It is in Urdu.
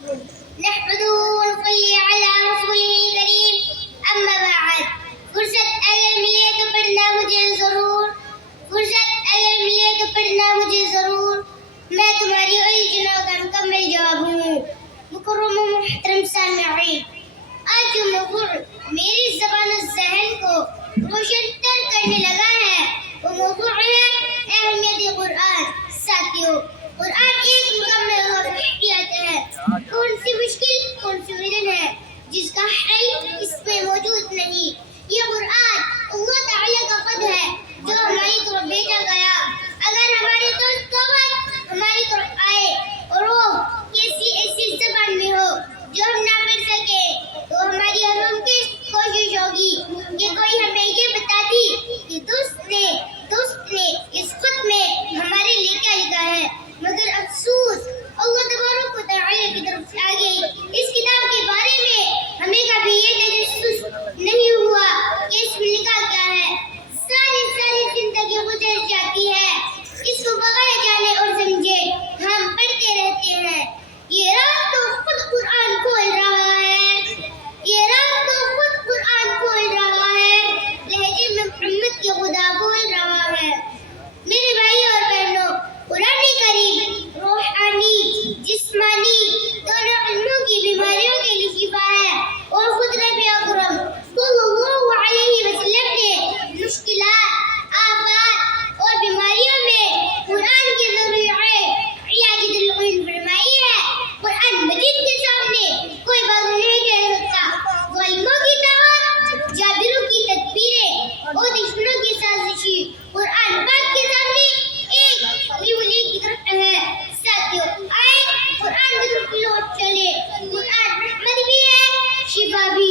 نحمده ونصلي على رسوله الكريم اما بعد فرصت اگر ملے تو پڑھنا مجھے ضرور فرصت اگر ملے تو پڑھنا مجھے ضرور میں تمہاری الجھنوں کا مکمل جواب ہوں مکرم و محترم سامعین آج جو موضوع میری زبان و ذہن کو روشن تر کرنے لگا ہے وہ موضوع ہے اہمیت قرآن ساتھیوں قرآن ایک مکمل اور احتیاط ہے کون سی مشکل کون سی وزن ہے جس کا حل اس میں موجود نہیں یہ قرآن اللہ تعالیٰ کا خط ہے جو ہماری طرف بھیجا گیا اگر ہماری طرف توبہ ہماری طرف آئے اور وہ کسی ایسی زبان میں ہو جو ہم نہ پڑھ سکے تو ہماری ممکن کوشش ہوگی کہ کوئی ہمیں یہ بتا دی کہ دوست نے اس خط میں ہمارے لیے کیا لکھا ہے مگر افسوس اللہ تبارک و تعالیٰ کی طرف سے آگے اس کتاب کے بارے میں ہمیں کبھی یہ تجسس نہیں ہوا کہ اس میں لکھا کیا ہے ساری زندگی گزر جاتی ہے اس کو بغیر جانے اور سمجھے ہم پڑھتے رہتے ہیں یہ رات تو خود قرآن کھول رہا ہے یہ رات تو خود قرآن کھول رہا ہے لہجے میں محمد کے خدا بول رہا ہے میرے بھائی اور بہنوں قرآن کریم روحانی جسمانی دونوں علموں کی بیماریوں کے لیے شفا ہے اور خود نبی اکرم صلی اللہ علیہ وسلم نے مشکلات آفات اور بیماریوں میں قرآن کے ذریعے علاج دلعین فرمائی ہے قرآن مجید کے سامنے کوئی بات نہیں کہہ سکتا ظالموں کی طاقت جابروں کی تدبیریں اور دشمنوں کی سازشی قرآن پاک کے سامنے ایک لیولی کی طرف ہے ساتھیوں آئے قرآن کی طرف لوٹ چلے قرآن رحمت بھی ہے شفا بھی